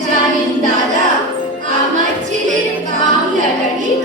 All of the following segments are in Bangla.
জানি দাদা, আমার ছেলে বাংলাটা ঠিক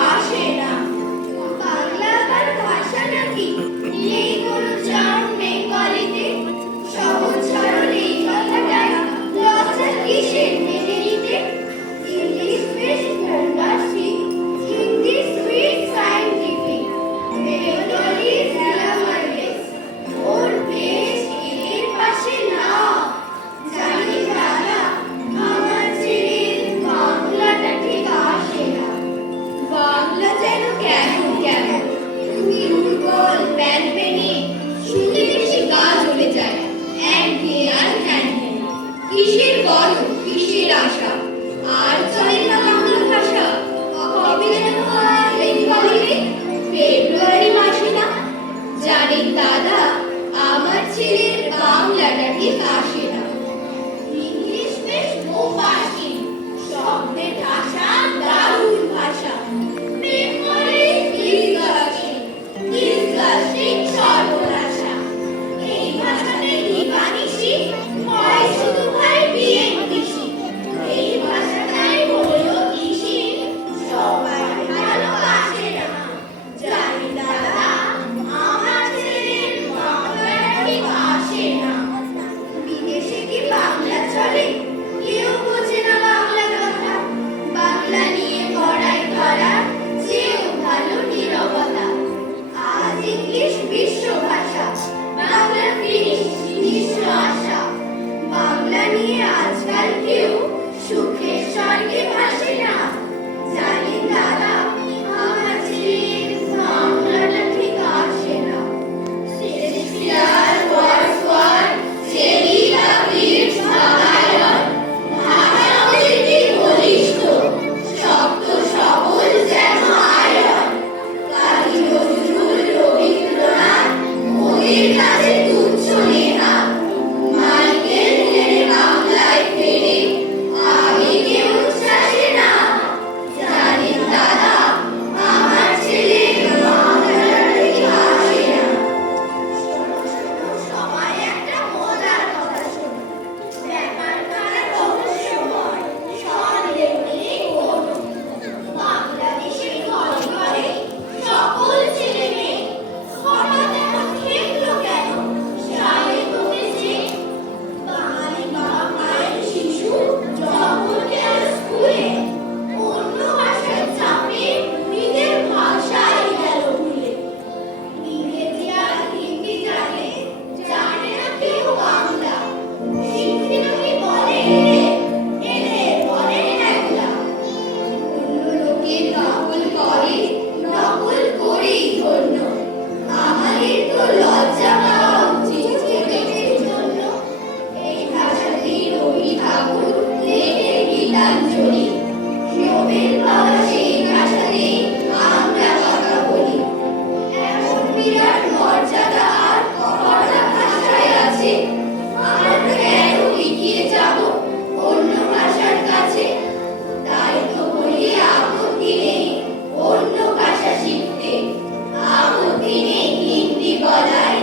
আসে না। চলি, নবীন বাবা সেই ভাষাতে আমরা কথা বলি। এমন বিরাট মর্যাদা আর কথা ভাষায় আছে, আমরা কেন এগিয়ে যাব অন্য ভাষার কাছে? তাই তো বলি আপত্তি নেই অন্য ভাষা শিখতে, আপত্তি নেই হিন্দি বলায়,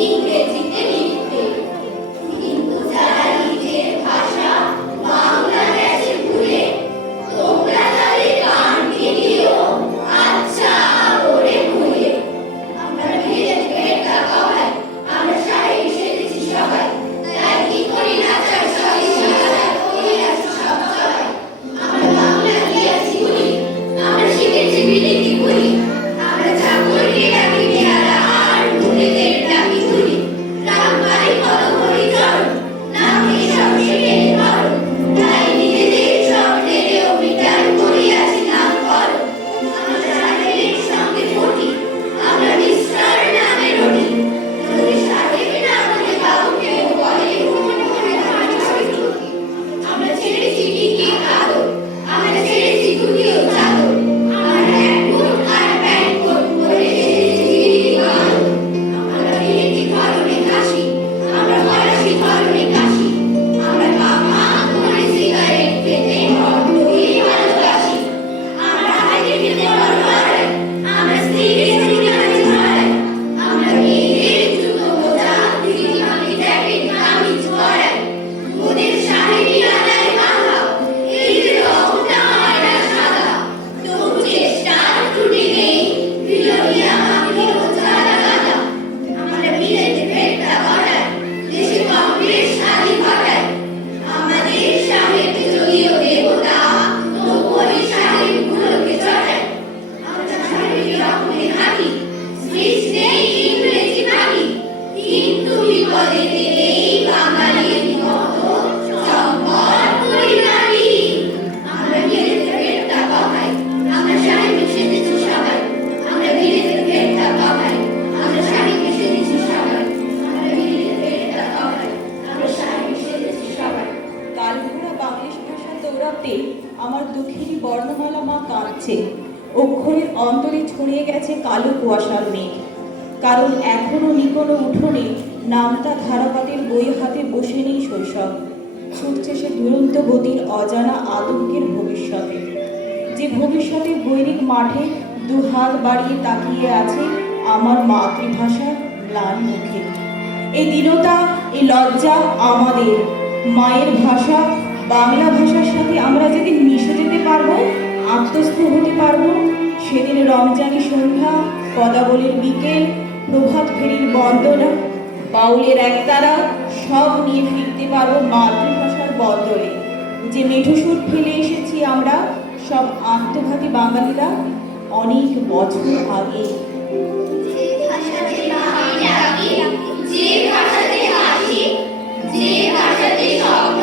ইংরেজিতে লিখতে। কিন্তু যারা নিজের ভাষা বাংলা গেছে ভুলে, তোমরা তাদের কান দিও আচ্ছা করে ভুলে। আমরা বিলেত বেটা বাবাই, আমরা সাহেব সেজেছি সবাই, তাই কি করি না চাই সবাই সারা করি আছি সব সবাই। আমরা বাংলা দিয়েছি বলি, আমরা শিখেছি বিলেতি বলি, আমরা চাকরি ডাকি পেয়ারা আর মুড়িদের ডাকি তুলি। রামবাড়ি কত করি চরণ, নামে সব শিখে ধরো, তাই নিজেদের স্বপ্নেরও বিচার করিয়াছি নাম করো। আমরা সাহেবের সঙ্গে ফটি, আমরা মিস্টার নামে রটি, যদি সাহেব না বলে কাউকেও বলে আমরা ছেড়েছি টিকি কাগজ, আমরা ছেড়েছি দুটিও চাদর, আমরা এক কোট আর প্যান্ট কোট পরে এসেছি গান। আমরা বিলেতি ধরনে কাশি, আমরা ফরাসি ধরনে কাশি, আমরা কামা করে সিগারেট খেতে বড্ডই ভালোবাসি। আমরা হাইটে খেতে বড়, আমরা স্ত্রীকে সিগারেট ধরাই, আমরা মেয়েদের জুতো মোজা দিদিমাকে জ্যাকেট কামিজ পরাই। মোদের শাড়ি আনায় বাঁধা, এই যে রংটা আয়না সাদা, তবু চেষ্টার ত্রুটি নেই, বিলোনিয়া মাটির ঝাড়া গাদা। আমরা বিলেতে ভেটটা গড়াই, দেশে কংগ্রেস শাড়ি ঘটাই, আমাদের সাহেব যদিও দেবতা, তবু ওই সাহেবগুলোকে চড়াই। আমরা সাহেবের রকমে হাঁটি, স্পিচ নেই ইংরেজি ভাবি, কিন্তু বিপদেতে নেই বাঙালির মতো চম্পট পরিবারী। আমরা বিলেতে ভেটটা গড়াই, আমরা সাহেব সেজেছি সবাই, আমরা বিলেতে ভেটটা গড়াই, আমরা সাহেব সেজেছি সবাই, আমরা বিলেতে ভেটটা গড়াই, আমরা সাহেব সেজেছি সবাই। কালঘোড়া বাংলিশ ভাষা দৌড়াতে আমার দুঃখিনী বর্ণমালা মা কাঁদছে, অক্ষরের অন্তরে ছড়িয়ে গেছে কালো কুয়াশার মেঘ। কারণ এখনো নিকোনো উঠোনে নামতা ধারাপাতের বই হাতে বসে নেই শৈশব, ছুটছে সে দুরন্ত গতির অজানা আতঙ্কের ভবিষ্যতে, যে ভবিষ্যতের বৈরিক মাঠে দুহাত বাড়িয়ে তাকিয়ে আছে আমার মাতৃভাষা ম্লান মুখে। এই দীনতা, এই লজ্জা আমাদের মায়ের ভাষা বাংলা ভাষার সাথে আমরা যেদিন মিশে যেতে পারবো, আত্মস্থ হতে পারবো, সেদিন রমজানি সন্ধ্যা, পদাবলীর বিকেল, প্রভাত ফেরির বন্দনা, বাউলের একতারা সব নিয়ে ফিরতে পারবো মাতৃভাষার বন্দরে। যে মেঠোসুর ফেলে এসেছি আমরা সব আত্মঘাতী বাঙালিরা অনেক বছর আগে। যে ভাষাতে মাকে ডাকি, যে ভাষাতে হাসি, যে ভাষাতে স্বপ্ন